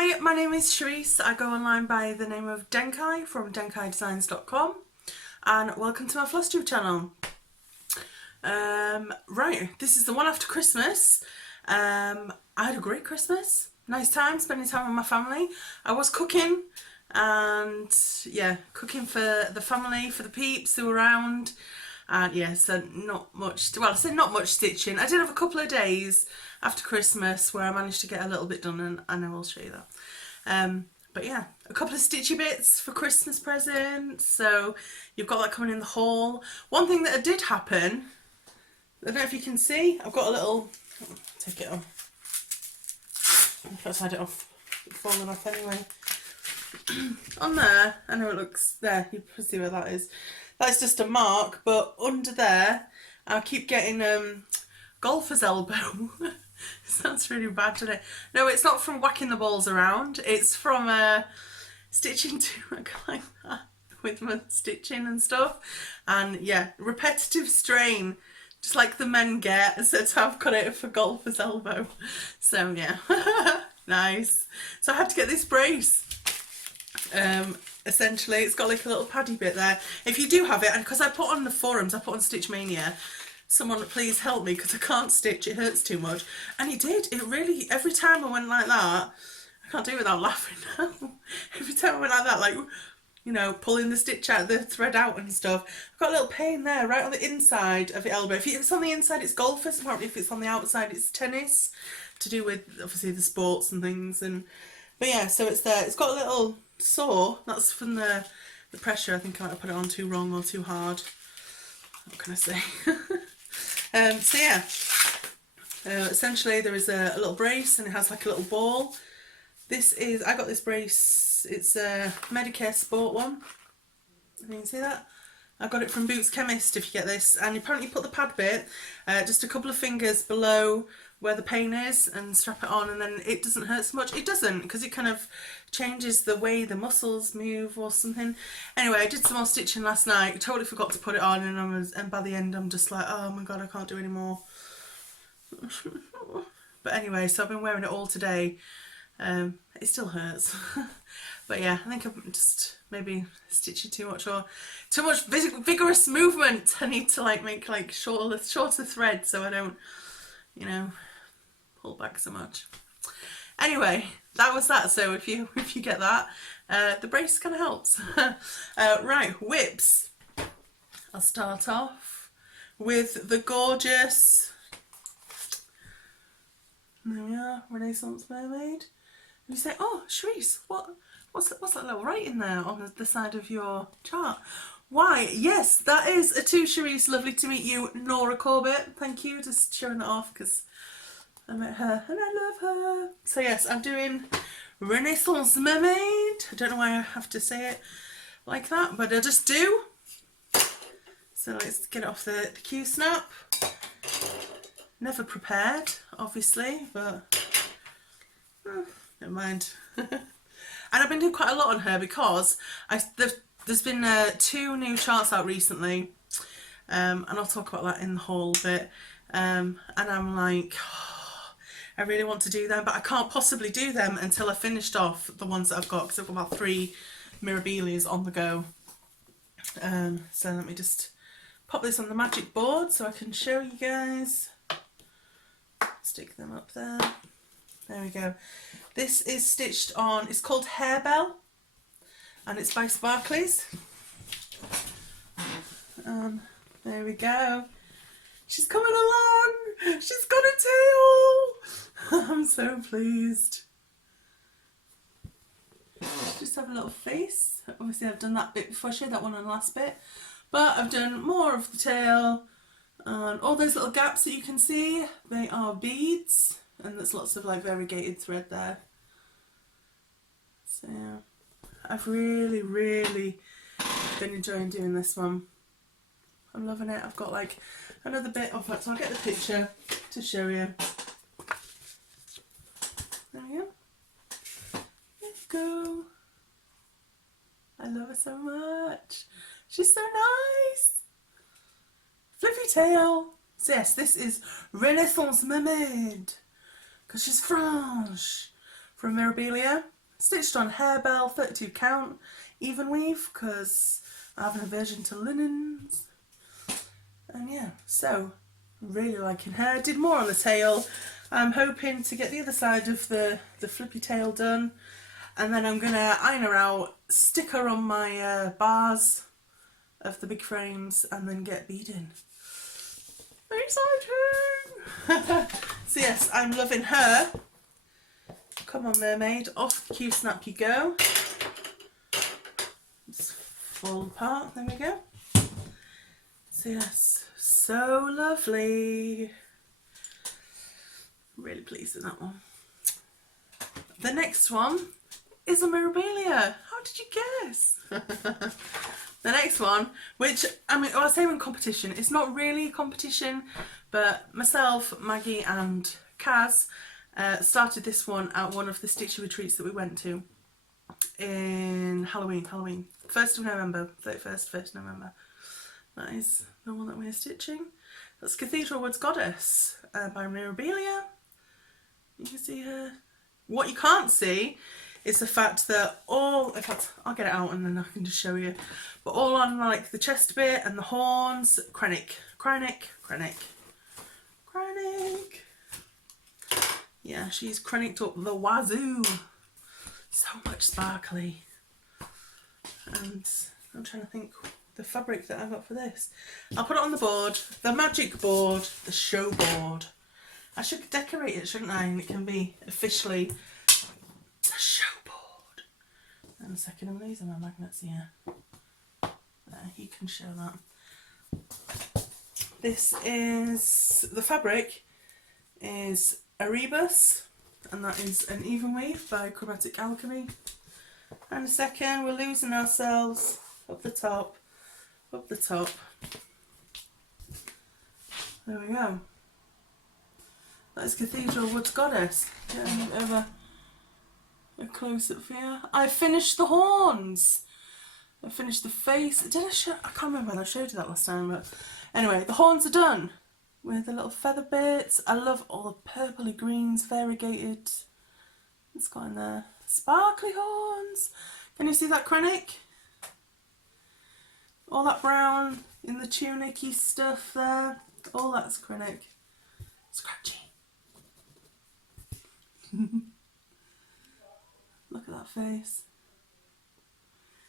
Hi, my name is Charisse. I go online by the name of Denkai from denkaidesigns.com, and welcome to my Flosstube channel. Right, this is the one after Christmas. I had a great Christmas, nice time, spending time with my family. I was cooking, and yeah, cooking for the family, for the peeps who were around. And yeah, so not much, well, I say not much stitching. I did have a couple of days after Christmas where I managed to get a little bit done, and I will show you that. But yeah, a couple of stitchy bits for Christmas presents, so you've got that coming in the haul. One thing that did happen, I don't know if you can see, I've got a little, take it off, if I had it off, it's falling off anyway. On there, I know it looks, there, you can see where that is. That's just a mark, but under there, I keep getting golfer's elbow. Sounds really bad, doesn't it? No, it's not from whacking the balls around. It's from stitching too much like that with my stitching and stuff. And yeah, repetitive strain, just like the men get. So I've got it for golfer's elbow. So yeah, nice. So I had to get this brace. Essentially, it's got like a little paddy bit there. If you do have it, and because I put on the forums, I put on Stitch Mania, someone please help me because I can't stitch, it hurts too much. And it did, it really, every time I went like that, I can't do it without laughing now. Every time I went like that, like, you know, pulling the stitch out, the thread out and stuff, I've got a little pain there, right on the inside of the elbow. If it's on the inside, it's golfers, apparently if it's on the outside, it's tennis, to do with, obviously, the sports and things. And but yeah, so it's there, it's got a little sore, that's from the pressure. I think I might have put it on too wrong or too hard. What can I say? So yeah, essentially there is a little brace and it has like a little ball. This is, I got this brace, it's a Medicare Sport one. You can see that? I got it from Boots Chemist if you get this, and you apparently put the pad bit just a couple of fingers below where the pain is and strap it on, and then it doesn't hurt so much. It doesn't, because it kind of changes the way the muscles move or something. Anyway, I did some more stitching last night, totally forgot to put it on, and by the end I'm just like, oh my god, I can't do any more. But anyway, so I've been wearing it all today. It still hurts. But yeah, I think I'm just maybe stitching too much, or too much vigorous movement. I need to like make like shorter thread so I don't, you know, pull back so much. Anyway, that was that. So if you get that, the brace kind of helps. Right, whips. I'll start off with the gorgeous, there we are, Renaissance Mermaid. And you say, oh, Charisse, what's that little writing there on the side of your chart? Why, yes, that is a to Charisse, lovely to meet you, Nora Corbett. Thank you, just showing it off because I met her and I love her. So yes, I'm doing Renaissance Mermaid. I don't know why I have to say it like that, but I just do. So let's get it off the Q-snap. Never prepared, obviously, but never mind. And I've been doing quite a lot on her because there's been 2 new charts out recently, and I'll talk about that in the haul bit. And I'm like, oh, I really want to do them, but I can't possibly do them until I finished off the ones that I've got, because I've got about 3 Mirabilias on the go. So let me just pop this on the magic board so I can show you guys. Stick them up there. There we go. This is stitched on, it's called Harebell, and it's by Sparklies. There we go. She's coming along. She's got a tail. I'm so pleased. Just have a little face. Obviously I've done that bit before. I showed that one on the last bit, but I've done more of the tail, and all those little gaps that you can see, they are beads. And there's lots of like variegated thread there. So yeah, I've really been enjoying doing this one. I'm loving it. I've got like another bit of that, so I'll get the picture to show you. There we go. There you go. I love her so much. She's so nice. Fluffy tail. So yes, this is Renaissance Mermaid. Because she's French. from Mirabilia. Stitched on harebell, 32 count, even weave, because I have an aversion to linens. And yeah, so really liking her. Did more on the tail. I'm hoping to get the other side of the flippy tail done, and then I'm gonna iron her out, stick her on my bars of the big frames, and then get beading. Very exciting! So yes, I'm loving her. Come on, Mermaid, off the cue snap you go. Just fall apart, there we go. So yes, so lovely. Really pleased with that one. The next one is a Mirabilia. How did you guess? The next one, which, I mean, I say in competition, it's not really a competition, but myself, Maggie and Kaz started this one at one of the stitchy retreats that we went to in Halloween, 1st of November, 1st November. That is the one that we're stitching. That's Cathedral Woods Goddess by Mirabilia. You can see her. What you can't see is the fact that all, in fact, I'll get it out and then I can just show you, but all on like the chest bit and the horns, Krennic. Yeah, she's Krenniced up the wazoo. So much sparkly. And I'm trying to think the fabric that I got for this. I'll put it on the board, the magic board, the show board. I should decorate it, shouldn't I? And it can be officially the show board. And a second, I'm losing my magnets here. There, you can show that. This is, the fabric is Erebus, and that is an even weave by Chromatic Alchemy. And a second, we're losing ourselves up the top. There we go. That is Cathedral Woods Goddess. Getting over a close up here. I finished the horns. I finished the face. Did I show? I can't remember when I showed you that last time, but anyway, the horns are done with the little feather bits. I love all the purpley greens, variegated. It's got in there. Sparkly horns. Can you see that, Krennic? All that brown in the tunic-y stuff there. All that's Krennic. Scratchy. Look at that face.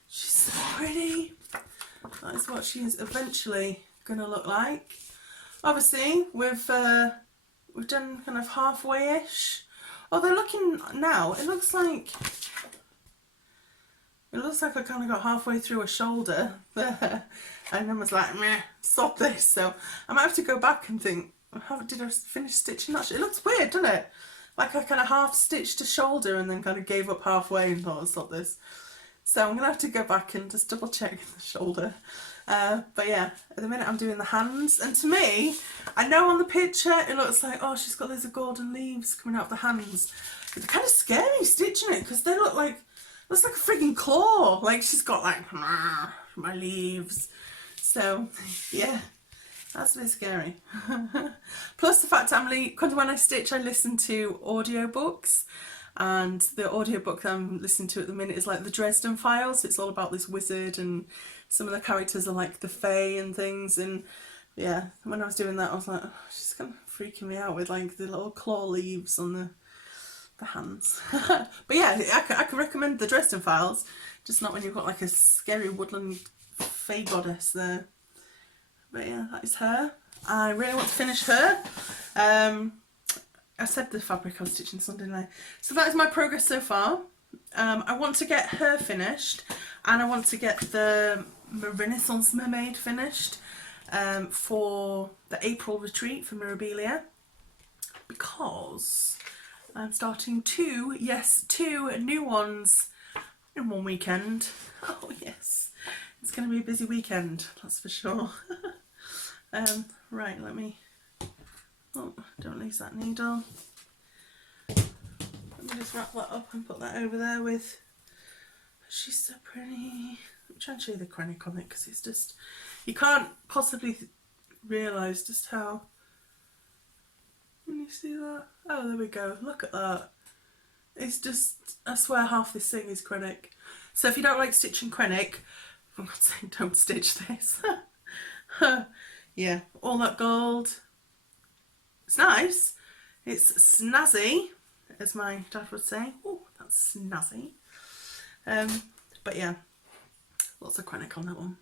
She's so pretty. That is what she is eventually going to look like. Obviously, we've done kind of halfway-ish. Although looking now, it looks like I kind of got halfway through a shoulder there, and then was like, meh, sod this. So I might have to go back and think, did I finish stitching that? It looks weird, doesn't it? Like I kind of half stitched a shoulder and then kind of gave up halfway and thought, sod this. So I'm going to have to go back and just double check the shoulder. But yeah, at the minute I'm doing the hands, and to me, I know on the picture it looks like, oh, she's got loads of golden leaves coming out of the hands. But they're kind of scary stitching it, because they look like, looks like a frigging claw. Like she's got like, my leaves. So yeah, that's a bit scary. Plus the fact because when I stitch I listen to audiobooks. And the audiobook I'm listening to at the minute is like the Dresden Files. It's all about this wizard, and some of the characters are like the Fae and things. And yeah, when I was doing that I was like, oh, she's kind of freaking me out with like the little claw leaves on the hands. But yeah, I can recommend the Dresden Files, just not when you've got like a scary woodland Fae goddess there. But yeah, that is her. I really want to finish her. I said the fabric I was stitching Sunday night. So that is my progress so far. I want to get her finished, and I want to get the Renaissance Mermaid finished for the April retreat for Mirabilia, because I'm starting two new ones in one weekend. Oh yes, it's going to be a busy weekend, that's for sure. Right, let me... Oh, don't lose that needle. Let me just wrap that up and put that over there with... She's so pretty. I'm trying to show you the Krennic on it, because it's just... You can't possibly realise just how... Can you see that? Oh, there we go. Look at that. It's just, I swear half this thing is acrylic. So if you don't like stitching acrylic, for God's sake, don't stitch this. Yeah, all that gold. It's nice. It's snazzy, as my dad would say. Oh, that's snazzy. But yeah, lots of acrylic on that one.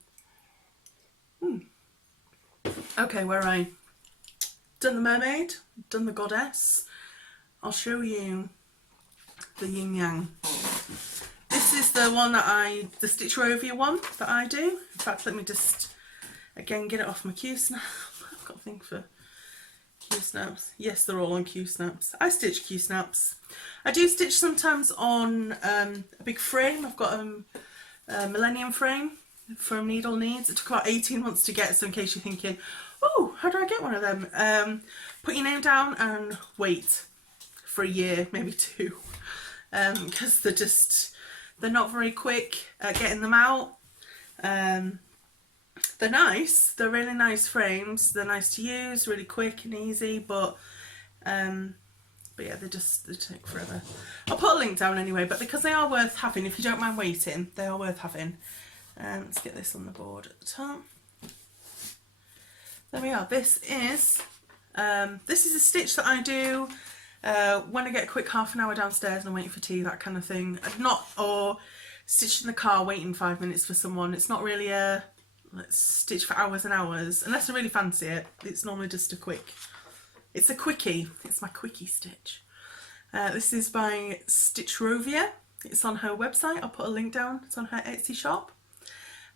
Okay, where are I? Done the mermaid, done the goddess. I'll show you the yin yang. This is the one that the Stitch Rovia one that I do. In fact, let me just, again, get it off my Q-snap. I've got a thing for Q-snaps. Yes, they're all on Q-snaps. I stitch Q-snaps. I do stitch sometimes on a big frame. I've got a Millennium frame from Needle Needs. It took about 18 months to get, so in case you're thinking, oh, how do I get one of them? Put your name down and wait for a year, maybe 2. Because they're not very quick at getting them out. They're nice, they're really nice frames, they're nice to use, really quick and easy, but yeah, they take forever. I'll put a link down anyway, but because they are worth having, if you don't mind waiting, they are worth having. Let's get this on the board at the top. There we are. This is a stitch that I do when I get a quick half an hour downstairs and I'm waiting for tea, that kind of thing. Or stitch in the car waiting 5 minutes for someone. It's not really a let's stitch for hours and hours, unless I really fancy it. It's normally just it's a quickie. It's my quickie stitch. This is by Stitch Rovia. It's on her website. I'll put a link down. It's on her Etsy shop.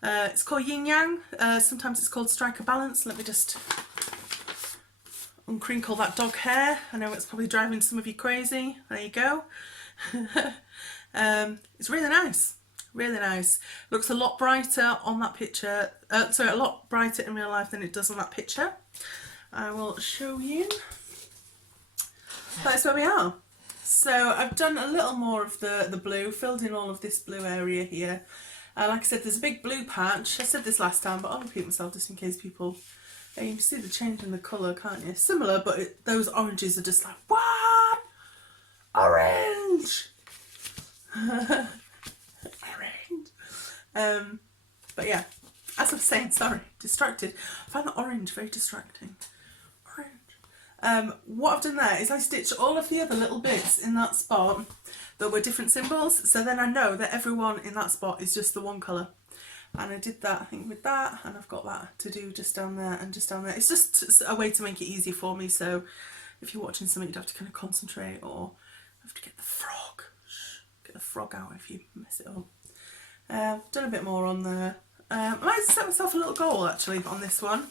It's called Yin Yang. Sometimes it's called Strike a Balance. Let me just uncrinkle that dog hair. I know it's probably driving some of you crazy. There you go. It's really nice. Really nice. Looks a lot brighter on that picture. Sorry, a lot brighter in real life than it does on that picture. I will show you. That's where we are. So I've done a little more of the blue, filled in all of this blue area here. Like I said, there's a big blue patch. I said this last time, but I'll repeat myself just in case people... you can see the change in the colour, can't you? Similar, but those oranges are just like, what? Orange! Orange. But yeah, as I was saying, sorry, distracted. I find that orange very distracting. Orange. What I've done there is I stitched all of the other little bits in that spot that were different symbols, so then I know that everyone in that spot is just the one colour. And I did that, I think, with that, and I've got that to do just down there and just down there. It's just a way to make it easy for me, so if you're watching something, you'd have to kind of concentrate, or have to get the frog. Get the frog out if you mess it up. Done a bit more on there. I might set myself a little goal, actually, on this one.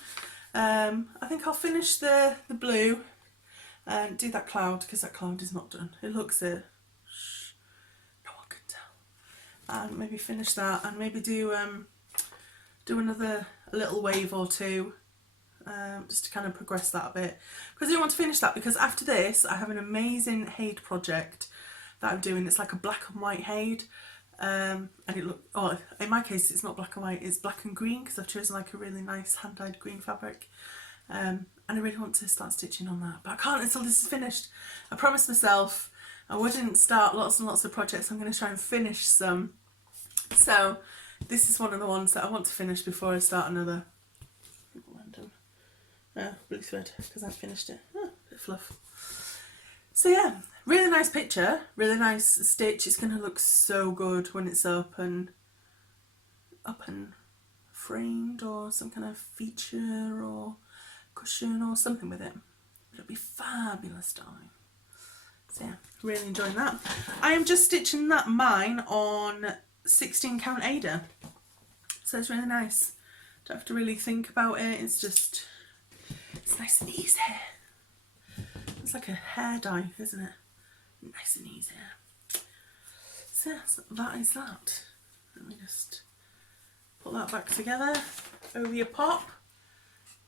I think I'll finish the blue and do that cloud, because that cloud is not done. It looks it. No one can tell. And maybe finish that, and maybe do another little wave or two, just to kind of progress that a bit. Because I do want to finish that, because after this I have an amazing Haid project that I'm doing. It's like a black and white Haid. And in my case it's not black and white, it's black and green, because I've chosen like a really nice hand-dyed green fabric, and I really want to start stitching on that, but I can't until this is finished. I promised myself I wouldn't start lots and lots of projects. I'm going to try and finish some, so this is one of the ones that I want to finish before I start another. Blue thread, because I've finished it. Bit of fluff. So yeah, really nice picture, really nice stitch. It's going to look so good when it's up and framed, or some kind of feature or cushion or something with it. It'll be fabulous, darling. So yeah, really enjoying that. I am just stitching mine on 16 count Ada. So it's really nice. Don't have to really think about it. It's nice and easy. It's like a hair dye, isn't it? Nice and easy. So yes, that is that. Let me just put that back together over your pop.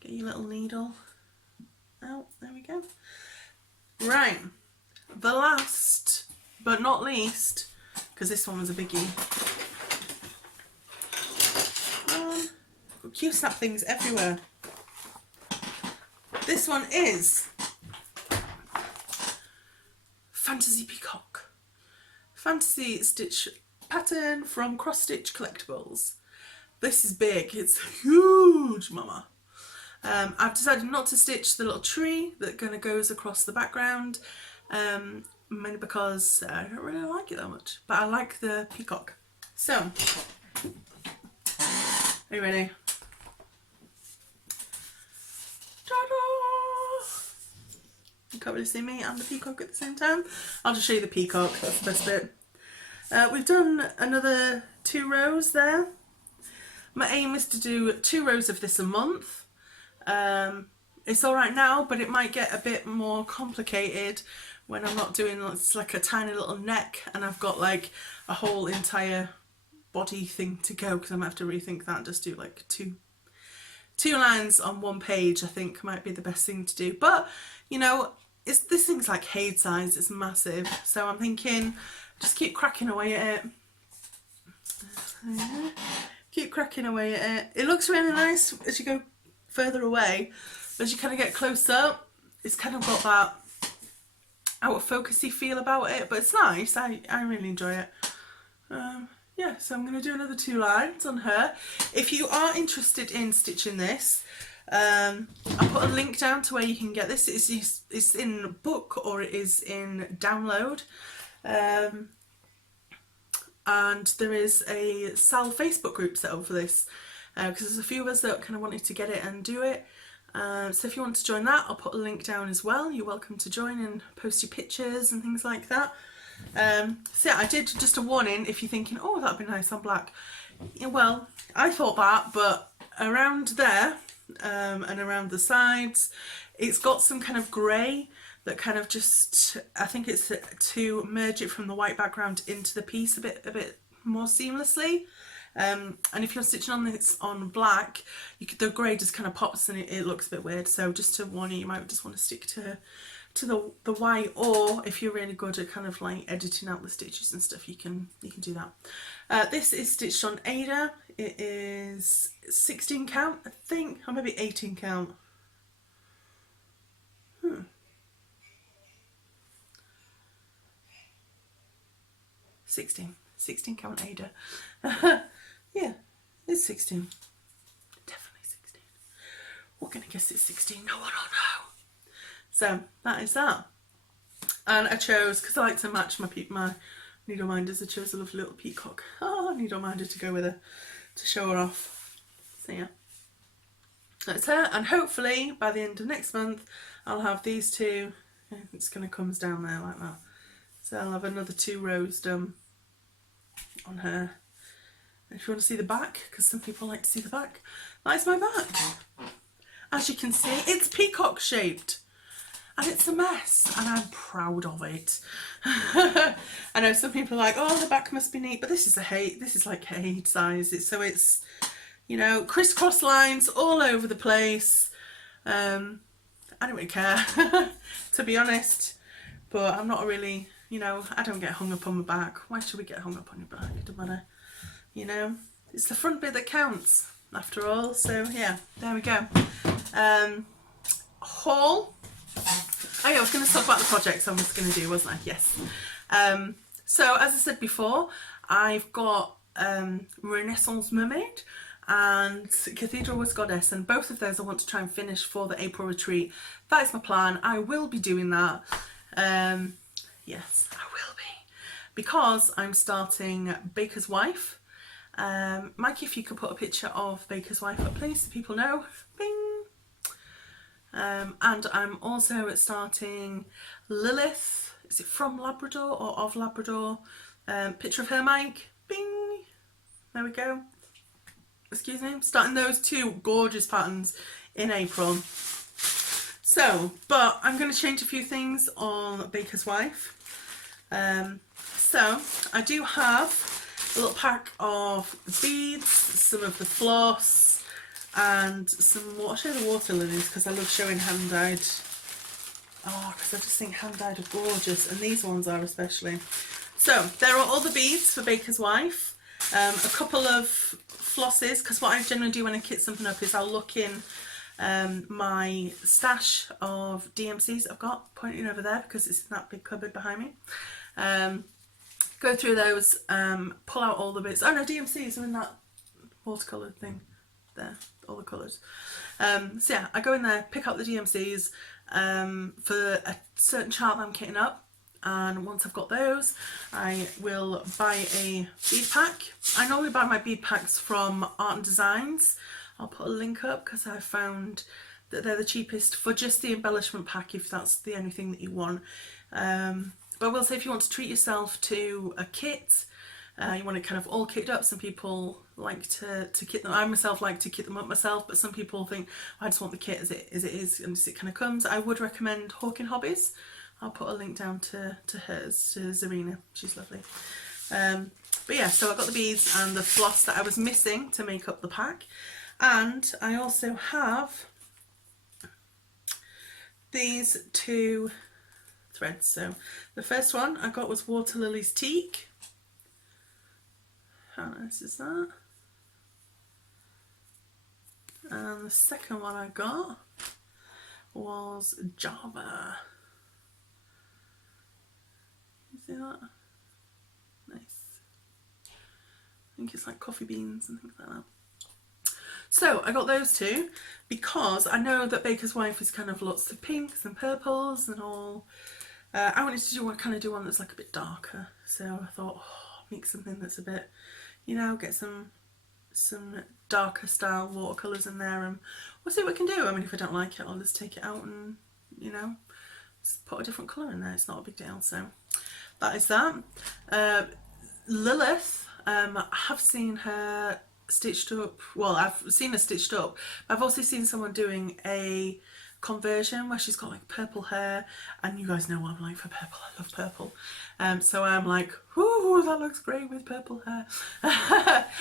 Get your little needle out. There we go. Right. The last, but not least, because this one was a biggie. Got Q-snap things everywhere. This one is Fantasy Peacock. fantasy stitch pattern from Cross Stitch Collectibles. This is big, it's huge, mama. I've decided not to stitch the little tree that kind of goes across the background, mainly because I don't really like it that much, but I like the peacock. So, are you ready? Ta-da! You can't really see me and the peacock at the same time. I'll just show you the peacock, that's the best bit. We've done another 2 rows there. My aim is to do 2 rows of this a month. It's alright now, but it might get a bit more complicated when I'm not doing, it's like a tiny little neck and I've got like a whole entire body thing to go, because I'm going to have to rethink that and just do like two lines on 1 page. I think might be the best thing to do. But, you know, this thing's like Haid size, it's massive. So I'm thinking, just keep cracking away at it. Keep cracking away at it. It looks really nice as you go further away. But as you kind of get closer, it's kind of got that out of focusy feel about it. But it's nice. I really enjoy it. Yeah, so I'm going to do another 2 lines on her. If you are interested in stitching this, I'll put a link down to where you can get this. It's in book or it is in download. And there is a Sal Facebook group set up for this, because there's a few of us that kind of wanted to get it and do it. So if you want to join that, I'll put a link down as well. You're welcome to join and post your pictures and things like that. So yeah, I did just a warning if you're thinking, oh, that'd be nice on black. Yeah, well, I thought that, but around there and around the sides, it's got some kind of grey that kind of just, I think it's to merge it from the white background into the piece a bit more seamlessly. And if you're stitching on this on black, the grey just kind of pops and it looks a bit weird. So just to warn you, you might just want to stick to the white, or if you're really good at kind of like editing out the stitches and stuff, you can do that. This is stitched on Ada. It is 16 count, I think, or maybe 18 count. 16 count Ada. Yeah, it's 16. Definitely 16. We're gonna guess it's 16. No one will know. So that is that. And I chose, because I like to match my needle minders, I chose a lovely little peacock. Oh, needle minder to go with her, to show her off. So yeah, that's her. And hopefully by the end of next month, I'll have these 2. It's gonna comes down there like that. So I'll have another 2 rows done on her. And if you want to see the back, because some people like to see the back, that's my back. As you can see, it's peacock shaped. And it's a mess, and I'm proud of it. I know some people are like, oh, the back must be neat, but this is like Haid size. It's, you know, crisscross lines all over the place. I don't really care, to be honest, but I'm not really, you know, I don't get hung up on my back. Why should we get hung up on your back? It doesn't matter, you know, it's the front bit that counts, after all. So yeah, there we go. Haul. Oh yeah, I was going to talk about the projects I was going to do, wasn't I? Yes. So as I said before, I've got Renaissance Mermaid and Cathedral was Goddess, and both of those I want to try and finish for the April retreat. That is my plan. I will be doing that. Yes, I will be, because I'm starting Baker's Wife. Mikey, if you could put a picture of Baker's Wife up, please, so people know. Bing. And I'm also starting Lilith. Is it from Labrador or of Labrador? Picture of her, Mike. Bing. There we go. Excuse me. Starting those 2 gorgeous patterns in April. So, but I'm going to change a few things on Baker's Wife. So I do have a little pack of beads, some of the floss, and some, I'll show the water lilies because I love showing hand-dyed. Oh, because I just think hand-dyed are gorgeous, and these ones are especially. So there are all the beads for Baker's Wife, a couple of flosses, because what I generally do when I kit something up is I'll look in my stash of DMCs I've got pointing over there, because it's in that big cupboard behind me. go through those, pull out all the bits. Oh no, DMCs are in that watercolour thing there, all the colours. So yeah, I go in there, pick up the DMCs for a certain chart that I'm kitting up, and once I've got those, I will buy a bead pack. I normally buy my bead packs from Art and Designs. I'll put a link up because I found that they're the cheapest for just the embellishment pack if that's the only thing that you want. But I will say, if you want to treat yourself to a kit, you want it kind of all kitted up. Some people like to kit them. I myself like to kit them up myself, but some people think I just want the kit as it is and as it kind of comes. I would recommend Hawking Hobbies. I'll put a link down to hers, to Zarina. She's lovely. But yeah, so I got the beads and the floss that I was missing to make up the pack, and I also have these two threads. So the first one I got was Water Lily's Teak. How nice is that? And the second one I got was Java. You see that? Nice. I think it's like coffee beans and things like that. So I got those two because I know that Baker's Wife is kind of lots of pinks and purples and all. I wanted to do one that's like a bit darker. So I thought, make something that's a bit, you know, get some darker style watercolours in there, and we'll see what we can do. I mean, if I don't like it, I'll just take it out and, you know, just put a different colour in there. It's not a big deal. So that is that. Lilith, I have seen her stitched up. Well, I've seen her stitched up. I've also seen someone doing a conversion where she's got like purple hair, and you guys know what I'm like for purple. I love purple. So I'm like, ooh, that looks great with purple hair.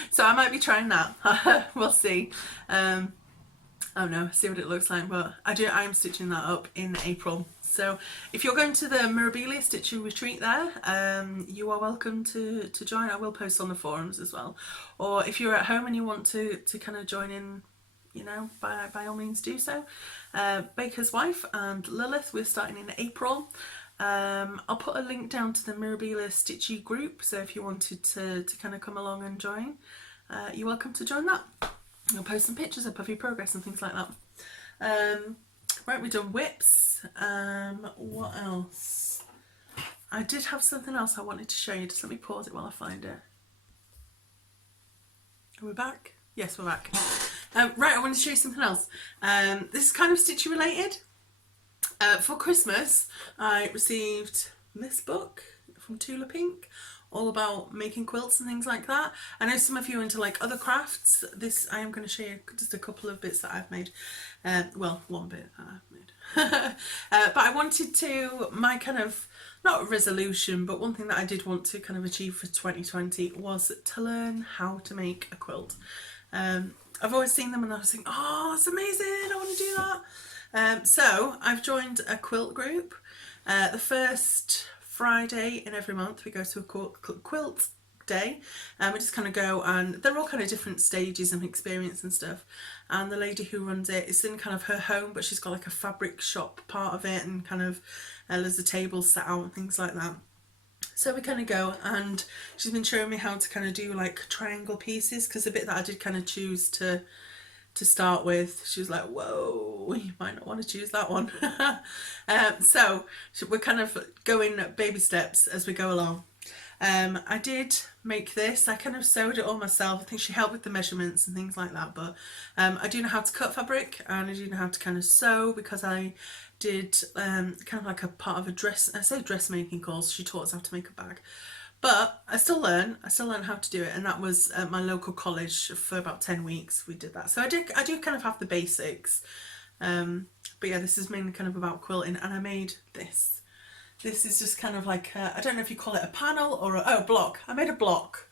So I might be trying that. We'll see. Oh no, see what it looks like. But I am stitching that up in April. So if you're going to the Mirabilia Stitching Retreat there, you are welcome to join. I will post on the forums as well. Or if you're at home and you want to kind of join in, you know, by all means do so. Baker's Wife and Lilith, we're starting in April. I'll put a link down to the Mirabilia Stitchy group, so if you wanted to kind of come along and join, you're welcome to join that. I'll post some pictures up of your progress and things like that. Right, we've done whips. What else? I did have something else I wanted to show you. Just let me pause it while I find it. Are we back? Yes, we're back. Right, I want to show you something else. This is kind of stitchy related. For Christmas, I received this book from Tula Pink, all about making quilts and things like that. I know some of you are into like other crafts. This, I am going to show you just a couple of bits that I've made. Well, one bit that I've made. But I wanted to, my kind of, not resolution, but one thing that I did want to kind of achieve for 2020 was to learn how to make a quilt. I've always seen them and I was thinking, oh, that's amazing, I want to do that. So I've joined a quilt group. The first Friday in every month we go to a quilt day, and we just kind of go, and they're all kind of different stages of experience and stuff. And the lady who runs it is in kind of her home, but she's got like a fabric shop part of it, and kind of there's a table set out and things like that. So we kind of go, and she's been showing me how to kind of do like triangle pieces, because the bit that I did kind of choose to start with, she was like, whoa, you might not want to choose that one. So we're kind of going baby steps as we go along. I did make this, I kind of sewed it all myself. I think she helped with the measurements and things like that, but I do know how to cut fabric, and I do know how to kind of sew, because I did kind of like a part of a dress, I say dressmaking course. She taught us how to make a bag. But I still learn how to do it, and that was at my local college for about 10 weeks we did that. So I do kind of have the basics. But yeah, this is mainly kind of about quilting, and I made this. This is just kind of like, I don't know if you call it a panel or a block. I made a block.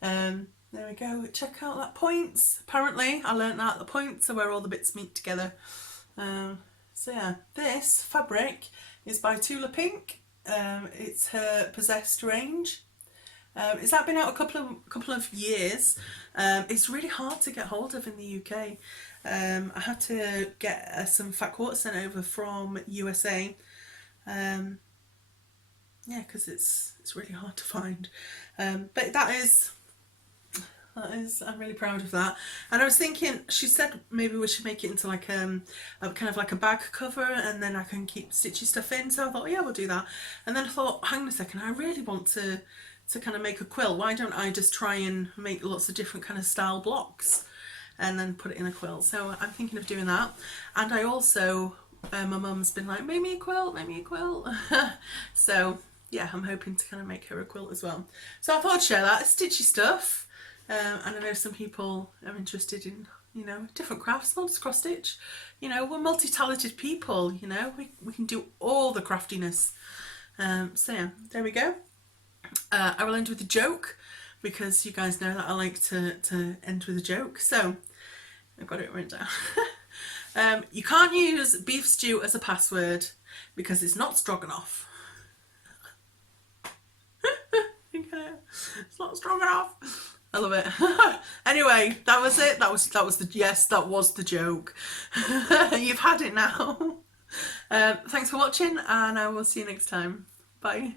There we go, check out that points. Apparently I learnt that the points are where all the bits meet together. So yeah, this fabric is by Tula Pink. It's her Possessed range. It's been out a couple of years. It's really hard to get hold of in the UK. I had to get some fat quarters sent over from USA. yeah, because it's really hard to find. But that is, I'm really proud of that. And I was thinking, she said maybe we should make it into like a kind of like a bag cover, and then I can keep stitchy stuff in. So I thought, yeah, we'll do that. And then I thought, hang on a second, I really want to kind of make a quilt. Why don't I just try and make lots of different kind of style blocks and then put it in a quilt? So I'm thinking of doing that. And I also, my mum's been like, make me a quilt, make me a quilt. So yeah, I'm hoping to kind of make her a quilt as well. So I thought I'd share that, stitchy stuff. And I know some people are interested in, you know, different crafts, not just cross stitch. You know, we're multi-talented people, you know, we can do all the craftiness. So yeah, there we go. I will end with a joke, because you guys know that I like to end with a joke. So I've got it written down. You can't use beef stew as a password because it's not stroganoff. It's not stroganoff. I love it. Anyway, that was it. That was the joke. You've had it now. Thanks for watching, and I will see you next time. Bye.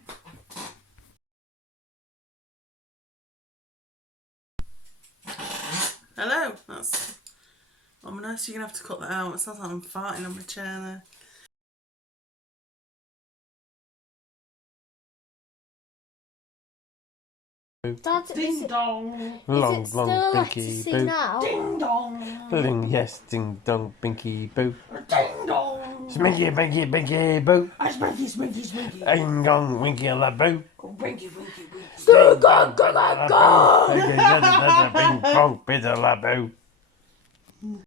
Hello. That's ominous. You're gonna have to cut that out. It sounds like I'm farting on my chair there. Dad, Ding dong. long, long, binky boo. Now? Ding dong. Yes, ding dong, binky boo. Ding dong. Sminky, binky, binky boo. Sminky, sminky, sminky. Ding dong, winky, la boo. Winky, winky, winky. Go, go, go, go, go. Bing bong, bit la boo.